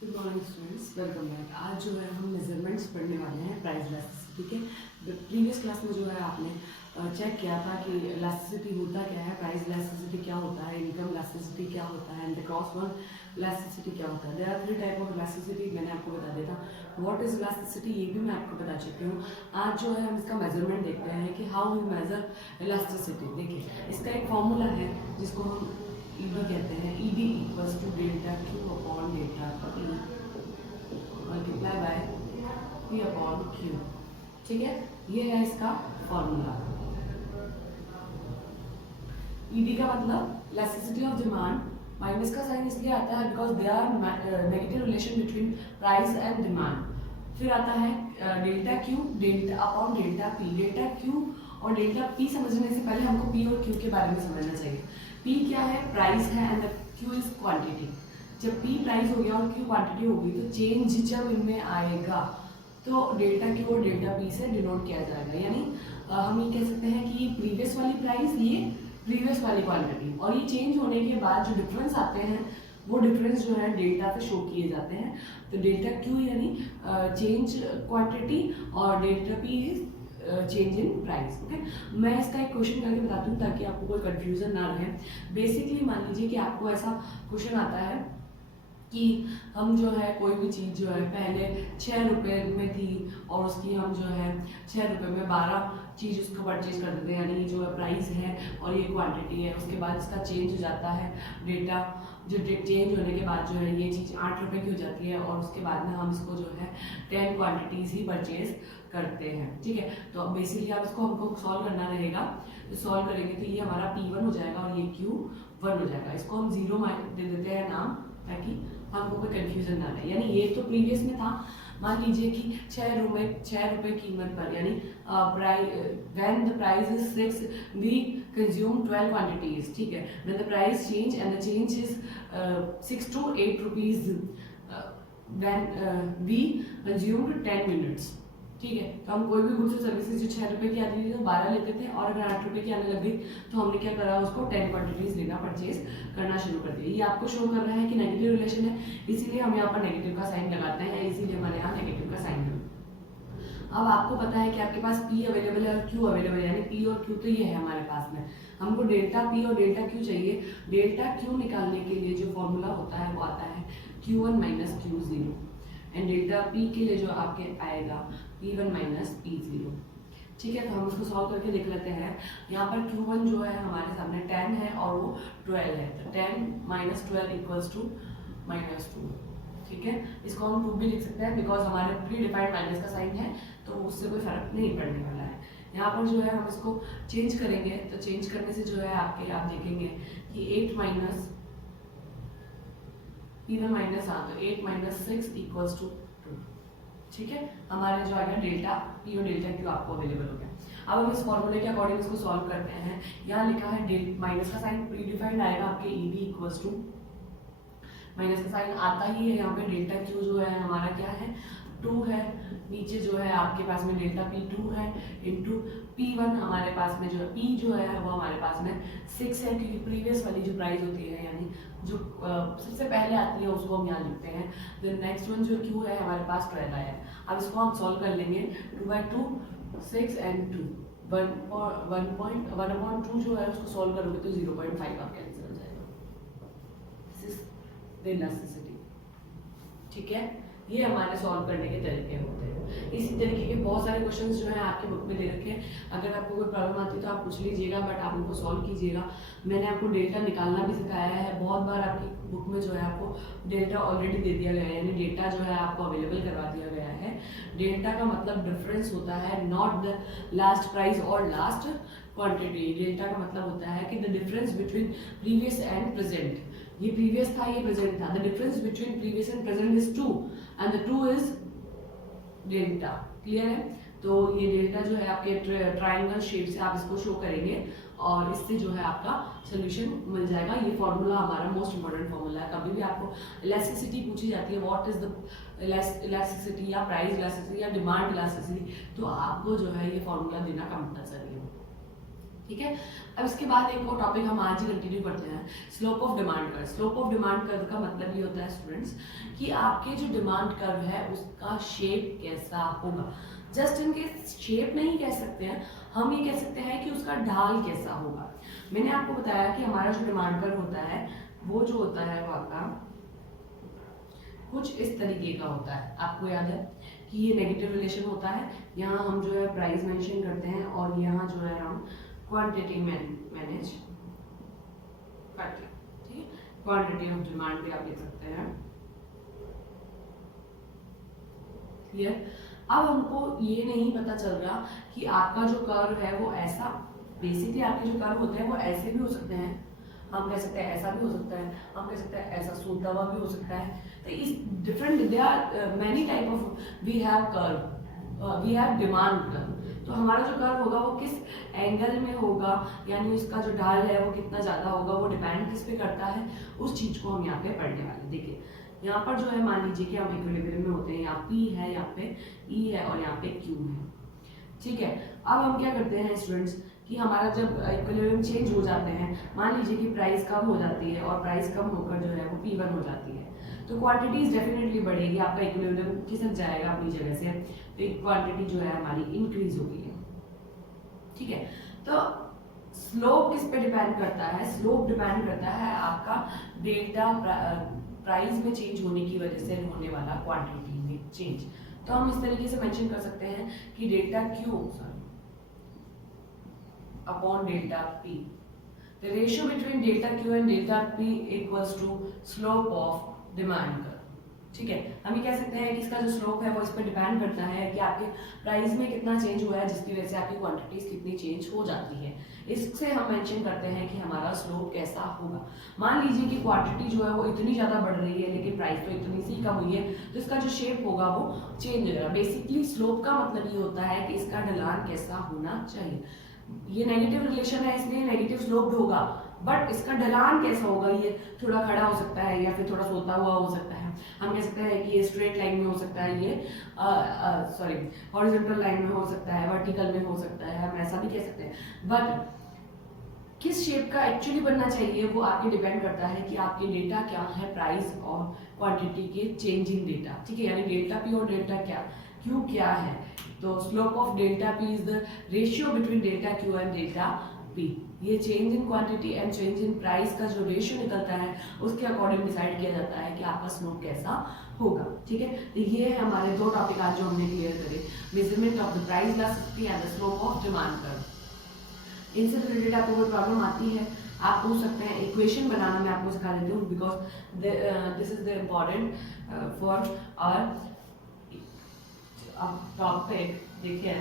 Good morning students, welcome back. आज जो है हम मेजरमेंट्स पढ़ने वाले हैं प्राइस इलास्टिसिटी के। प्रीवियस क्लास में जो है आपने चेक किया था कि इलास्टिसिटी होता क्या है, प्राइस इलास्टिसिटी क्या होता है, इनकम इलास्टिसिटी क्या होता है एंड क्रॉस वन इलास्टिसिटी क्या होता है। There are 3 type of elasticity, मैंने आपको बता दिया था। व्हाट इज इलास्टिसिटी ये भी मैं आपको बता चुकी हूँ। आज जो है हम इसका मेजरमेंट देखते हैं कि हाउ वी मेजर इलास्टिसिटी। देखिए, इसका एक फॉर्मूला है जिसको हम ईडी कहते हैं। ED equals to delta Q upon delta P multiply by P upon Q. ठीक है, ये है इसका फॉर्मूला। ईडी का मतलब इलास्टिसिटी ऑफ डिमांड, माइनस का साइन इसलिए आता है because they are negative relation between price and demand. फिर आता है delta Q delta upon delta P. Delta Q और डेल्टा पी समझने से पहले हमको पी और क्यू के बारे में समझना चाहिए। पी क्या है, प्राइस है, एंड क्यू इज क्वांटिटी। जब पी प्राइस हो गया और क्यू क्वांटिटी हो गई तो चेंज जब इनमें आएगा तो डेल्टा क्यू और डेल्टा पी से डिनोट किया जाएगा। यानी हम ये कह सकते हैं कि ये प्रीवियस वाली प्राइस, ये प्रीवियस वाली क्वांटिटी, और ये चेंज होने के बाद जो डिफरेंस आते हैं वो डिफरेंस जो है डेल्टा पे शो किए जाते हैं। तो डेल्टा क्यू यानी चेंज क्वांटिटी और delta P is change in price. Okay, मैं इसका एक क्वेश्चन करके बताती हूँ ताकि आपको कोई कंफ्यूजन ना रहे। बेसिकली मान लीजिए कि आपको ऐसा क्वेश्चन आता है कि हम जो है कोई भी चीज़ जो है पहले 6 रुपये में थी और उसकी हम जो है 6 रुपये में 12 चीज़ उसको परचेज कर देते हैं, यानी जो है प्राइस है और ये क्वांटिटी है। उसके बाद इसका चेंज हो जाता है डेटा, जो चेंज होने के बाद जो है ये चीज़ 8 रुपये की हो जाती है और उसके बाद में हम इसको जो है 10 क्वांटिटीज़ ही परचेज करते हैं। ठीक है, तो अब बेसिकली आप इसको हमको सॉल्व करना रहेगा। तो सॉल्व करेंगे तो ये हमारा P1 हो जाएगा और ये Q1 हो जाएगा। इसको हम 0 दे देते हैं नाम, ताकि हमको कोई कंफ्यूजन ना रहे। यानी ये तो प्रीवियस में था। मान लीजिए कि 6 रुपये कीमत पर, यानी when the price is 6 we consume 12 quantities. ठीक है, when the price change and the change is 6 to 8 rupees when we consume 10 minutes. ठीक है, तो हम कोई भी गुड्स और सर्विसेज जो 6 रुपये की आती थी तो 12 लेते थे, और अगर 8 रुपये की आने लग गई तो हमने क्या करा, उसको 10 क्वांटिटीज लेना परचेज करना शुरू कर दिया। ये आपको शो कर रहा है कि नेगेटिव रिलेशन है, इसीलिए हम यहाँ पर नेगेटिव का साइन लगाते हैं, या इसीलिए हमारे यहाँ नेगेटिव का साइन है। अब आपको पता है कि आपके पास P अवेलेबल है और Q अवेलेबल है, यानी P और Q तो ये है हमारे पास में। हमको डेल्टा P और डेल्टा Q चाहिए। डेल्टा Q निकालने के लिए जो फॉर्मूला होता है वो आता है Q1 minus Q0, and delta P के लिए जो आपके आएगा P1 माइनस P0। ठीक है, तो हम उसको सॉल्व करके देख लेते हैं। यहाँ पर Q1 जो है हमारे सामने 10 है और वो 12 है, तो 10 माइनस 12 इक्वल्स टू -2। ठीक है, इसको हम 2 भी लिख सकते हैं बिकॉज हमारे प्री डिफाइंड माइनस का साइन है, तो उससे कोई फर्क नहीं पड़ने वाला है। यहाँ पर जो है हम इसको चेंज करेंगे, तो चेंज करने से जो है आप देखेंगे कि 8 माइनस P1 माइनस, हाँ, तो 8 माइनस 6 इक्वल्स टू 2। ठीक है, हमारे जो आएगा डेल्टा P और डेल्टा Q आपको अवेलेबल हो गया। अब हम इस फॉर्मूले के अकॉर्डिंग इसको सॉल्व करते हैं। यहाँ लिखा है माइनस का साइन प्री डिफाइंड आएगा आपके ED इक्वल्स टू, माइनस का साइन आता ही है यहाँ पे। डेल्टा Q जो है हमारा क्या है, 2 है। नीचे जो है आपके पास में डेल्टा P2 है इंटू P1 हमारे पास में जो है P जो है वो हमारे पास में 6 है, क्योंकि प्रीवियस वाली जो प्राइस होती है, यानी जो सबसे पहले आती है उसको हम यहाँ लिखते हैं। देन नेक्स्ट वन जो Q है हमारे पास 12 आया है। अब इसको हम सॉल्व कर लेंगे। 2/2 6 एंड 2 1/2 जो है उसको सॉल्व करोगे तो 0.5 आप कैंसिल हो जाएगा। This is the elasticity. ठीक है, ये हमारे सॉल्व करने के तरीके होते हैं। इसी तरीके के बहुत सारे क्वेश्चंस जो हैं आपके बुक में दे रखे हैं। अगर आपको कोई प्रॉब्लम आती है तो आप पूछ लीजिएगा, बट आप उनको सॉल्व कीजिएगा। मैंने आपको डेल्टा निकालना भी सिखाया है। बहुत बार आपकी बुक में जो है आपको डेल्टा ऑलरेडी दे दिया गया है, यानी डेल्टा जो है आपको अवेलेबल करवा दिया गया है। डेल्टा का मतलब डिफरेंस होता है, नॉट द लास्ट प्राइस और लास्ट क्वांटिटी। डेल्टा का मतलब होता है कि the difference between previous and present. ये प्रीवियस था, ये प्रेजेंट था। The difference between previous and present is 2 and the 2 is delta. Clear है? तो ये डेल्टा जो है आपके ट्रायंगल शेप से आप इसको शो करेंगे और इससे जो है आपका सोल्यूशन मिल जाएगा। ये फॉर्मूला हमारा मोस्ट इंपॉर्टेंट फॉर्मूला है। कभी भी आपको इलास्टिसिटी पूछी जाती है, व्हाट इज द इलास्टिसिटी या प्राइस इलास्टिसिटी या डिमांड इलास्टिसिटी, तो आपको जो है ये फॉर्मूला देना कंपल्सरी है। ठीक है। अब इसके बाद एक और टॉपिक हम आज ही कंटिन्यू करते हैं, slope of demand curve. Slope of demand curve का मतलब ये होता है स्टूडेंट्स कि आपके जो डिमांड कर्व है उसका शेप कैसा होगा। जस्ट इनके शेप नहीं कह सकते हैं, हम ये कह सकते हैं कि उसका ढाल कैसा होगा। मैंने आपको बताया कि हमारा जो डिमांड कर्व होता है वो जो होता है वो आपका कुछ इस तरीके का होता है। आपको याद है कि ये नेगेटिव रिलेशन होता है, यहाँ हम जो है प्राइस मेंशन करते हैं और यहाँ जो है हम क्वांटिटी मैनेज करते हैं, ठीक है। क्वांटिटी ऑफ डिमांड भी आप लिख सकते हैं, क्लियर। अब हमको ये नहीं पता चल रहा कि आपका जो कर्व है वो ऐसा, बेसिकली आपके जो कर्व होते हैं वो ऐसे भी हो सकते हैं, हम कह सकते हैं ऐसा भी हो सकता है, हम कह सकते हैं ऐसा सूता हुआ भी हो सकता है। तो इस different there are many type of we have curve, we have demand curve. तो हमारा जो कर्व होगा वो किस एंगल में होगा, यानी उसका जो ढाल है वो कितना ज़्यादा होगा, वो डिपेंड किस पे करता है, उस चीज़ को हम यहाँ पे पढ़ने वाले हैं। देखिए यहाँ पर जो है मान लीजिए कि हम इक्विलिब्रियम में होते हैं, यहाँ P है, यहाँ पे E है और यहाँ पे Q है, ठीक है। अब हम क्या करते हैं स्टूडेंट्स कि हमारा जब इक्विलिब्रियम चेंज हो जाते हैं, मान लीजिए कि प्राइस कम हो जाती है और प्राइस कम होकर जो है वो P1 हो जाती है, तो क्वांटिटीज डेफिनेटली बढ़ेगी, आपका इक्विलिब्रियम खिसक जाएगा अपनी जगह से, तो क्वांटिटी जो है हमारी इंक्रीज होगी, ठीक है। तो स्लोप किस पे डिपेंड करता है, स्लोप डिपेंड करता है आपका डेल्टा प्राइस में चेंज होने की वजह से होने वाला क्वांटिटी में चेंज। तो हम इस तरीके से मेंशन कर सकते हैं कि delta Q upon delta P, the ratio between delta Q and delta P equals to slope of demand curve, ठीक है। हम ये कह सकते हैं कि इसका जो स्लोप है वो इस पर डिपेंड करता है कि आपके प्राइस में कितना चेंज हुआ है, जिसकी वजह से आपकी क्वांटिटीज कितनी चेंज हो जाती है। इससे हम मेंशन करते हैं कि हमारा स्लोप कैसा होगा। मान लीजिए कि क्वांटिटी जो है वो इतनी ज़्यादा बढ़ रही है लेकिन प्राइस तो इतनी सी कम हुई है, तो इसका जो शेप होगा वो चेंज हो जाएगा। बेसिकली स्लोप का मतलब ये होता है कि इसका ढलान कैसा होना चाहिए। ये नेगेटिव रिलेशन है इसलिए नेगेटिव स्लोप्ड होगा, बट इसका ढलान कैसा होगा, ये थोड़ा खड़ा हो सकता है या फिर थोड़ा सोता हुआ हो सकता है। हम कह सकते हैं कि ये स्ट्रेट लाइन में हो सकता है, ये सॉरी हॉरिजॉन्टल लाइन में हो सकता है, वर्टिकल में हो सकता है, हम ऐसा भी कह सकते हैं। बट किस शेप का एक्चुअली बनना चाहिए वो आपके डिपेंड करता है कि आपके डेटा क्या है, प्राइस और क्वांटिटी के चेंजिंग डेटा, ठीक है। यानी डेल्टा पी और डेल्टा क्यू क्या है, तो slope of delta P is the ratio between delta Q and delta P. ये change in quantity and change in price का जो रेशियो निकलता है उसके अकॉर्डिंग डिसाइड किया जाता है कि आपका स्लोप कैसा होगा, ठीक है। तो ये है हमारे दो टॉपिक आज जो हमने क्लियर करे, measurement of the price elasticity and the slope of demand curve. इनसे रिलेटेड आपको कोई प्रॉब्लम आती है आप पूछ सकते हैं। इक्वेशन बनाना मैं आपको सिखा देती हूँ because this is the important for our topic. देखिए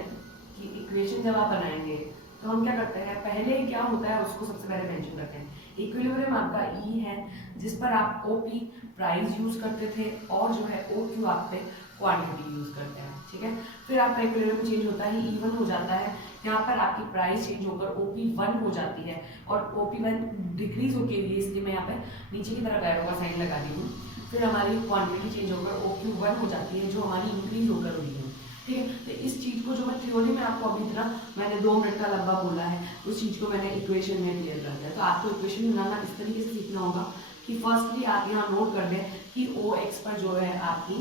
कि इक्वेशन जब आप बनाएंगे तो हम क्या करते हैं, पहले क्या होता है उसको सबसे पहले मेंशन करते हैं। इक्विलिब्रियम आपका E है जिस पर आप OP प्राइस यूज करते थे और जो है OQ आप पे क्वांटिटी यूज करते हैं, ठीक है। फिर आपका इक्विलिब्रियम चेंज होता है, E1 हो जाता है, यहाँ पर आपकी प्राइस चेंज होकर OP1 हो जाती है और OP1 डिक्रीज होके हुई, इसलिए मैं यहाँ पे नीचे की तरफ एरो का साइन लगा दी हूँ। फिर हमारी क्वांटिटी चेंज होकर OQ1 हो जाती है जो हमारी इंक्रीज होकर हुई है, ठीक है। तो इस चीज को जो मैं थ्योरी में आपको अभी इतना मैंने 2 मिनट का लंबा बोला है, उस चीज को मैंने इक्वेशन में क्लियर कर दिया। तो आपको इक्वेशन बनाना इस तरीके से सीखना होगा कि फर्स्टली आप यहाँ नोट कर दें कि OX पर जो है आपकी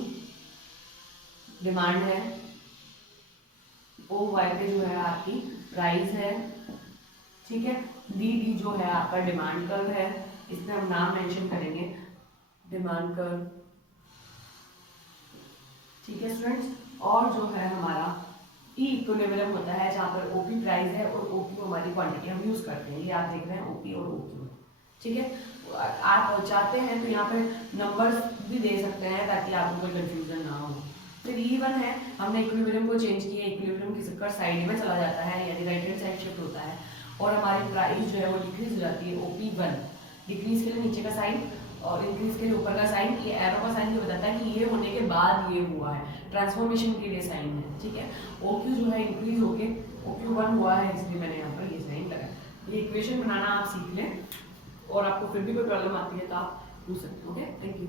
डिमांड है, OY पे जो है आपकी प्राइस है, ठीक है। DD जो है आपका डिमांड कर्व है, इसमें हम नाम मेंशन करेंगे डिमांड कर्व, ठीक है स्टूडेंट्स। और जो है हमारा E इक्विलिब्रियम होता है जहाँ पर OP प्राइस है और OQ हमारी क्वांटिटी हम यूज करते हैं। ये आप देख रहे हैं OP और OQ, ठीक है। आप चाहते हैं तो यहाँ पे नंबर्स भी दे सकते हैं ताकि आपको कोई कंफ्यूजन ना हो। फिर E1 है, हमने इक्विलिब्रियम को चेंज किया, इक्विलिब्रियम खिसककर साइड में चला जाता है यानी राइट हैंड साइड शिफ्ट होता है और हमारी प्राइस जो है वो डिक्रीज हो जाती है। OP1 डिक्रीज के लिए नीचे का साइन और इंक्रीज के लिए ऊपर का साइन। ये एरो का साइन ये बताता है कि ये होने के बाद ये हुआ है, ट्रांसफॉर्मेशन के लिए साइन है, ठीक है। OQ जो है इंक्रीज होके OQ1 हुआ है, इसलिए मैंने यहाँ पर ये साइन लगाया। ये इक्वेशन बनाना आप सीख लें और आपको फिर भी कोई प्रॉब्लम आती है तो आप पूछ सकते हो। Okay, thank you.